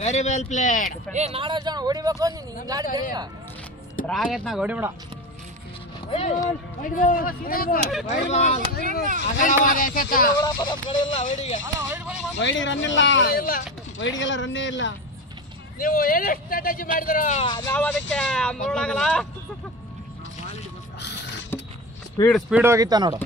Very well played. ಏ ನಾಳೆ ಜನ ಹೊಡಿಬೇಕು ನೀನು ಗಾಡಿ ರಾಗೈತ್ ನಾಗ ಹೊಡಿಬಿಡ. ವೈಡಿಗೆ ರನ್ ಇಲ್ಲ, ವೈಡಿಗೆಲ್ಲ ರನ್ನೇ ಇಲ್ಲ. ನೀವು ಏನೇ ಸ್ಟ್ರಾಟಜಿ ಮಾಡಿದ್ರ ನಾವು ಅದಕ್ಕೆ ನೋಡಾಗಲ್ಲ. ಸ್ಪೀಡ್ ಹೋಗಿತ್ತ ನೋಡು.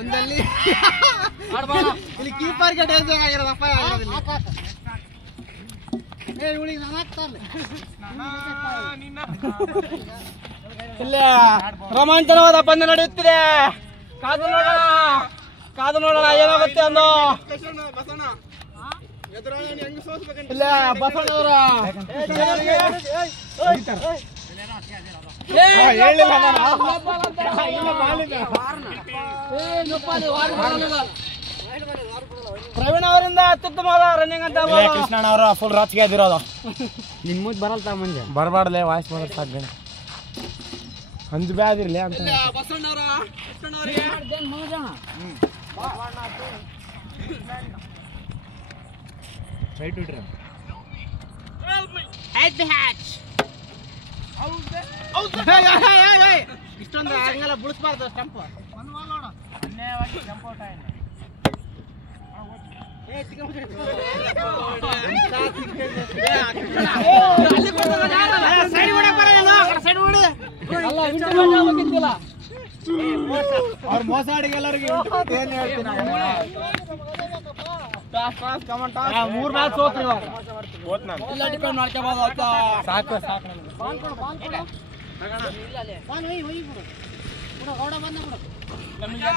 ಒಂದಲ್ಲಿ ಇಲ್ಲಿ ಕೀಪರ್ಗೆ ಟೆನ್ಷನ್ ಆಗಿರೋದಪ್ಪ. ಇಲ್ಲೇ ರೋಮಾಂಚನವಾದ ಪಂದ್ಯ ನಡೆಯುತ್ತಿದೆ. ಕಾದು ನೋಡೋಣ ಏನಾಗುತ್ತೆ ಅಂದು. ಇಲ್ಲ ಬಸವಣ್ಣವರ ಪ್ರವೀಣ್ ಅವರಿಂದ ಅತ್ಯುತ್ತಮವಾದ ರನ್ನಿಂಗ್ ಅಂತ. ಕೃಷ್ಣಣ್ಣ ಅವರು ಫುಲ್ ರಾತ್ಗೆ ಎದ್ದಿರೋದು. ನಿನ್ ಮುಂದೆ ಬರಲ್ತ ಮುಂದೆ ಬರಬಾರ್ಲೆ ವಾಯ್ಸ್ ಮಾತಾಡ್ತಾ ಅಂಜು ಬ್ಯಾದಿರ್ಲಿ ಅಂತ. ರೈಟ್ ಬಿಡ್ರಿ ಇಷ್ಟೊಂದು ಹಂಗೆಲ್ಲ ಬಿಡಿಸ್ಬಾರ್ದು ಸ್ಟಂಪ್. ಅವ್ರ ಮೋಸ ಆಡಿಗೆ ಎಲ್ಲರಿಗೆ ಏನ್ ಹೇಳ್ತೀನಿ. 3 ಮ್ಯಾಚ್ ಸೋತ್ರಿ ಇಲ್ಲ ಡಿಪೆಂಡ್ ಮಾಡ್ಕೋಬಹುದು. ಸಾಕು ನಮಗೆ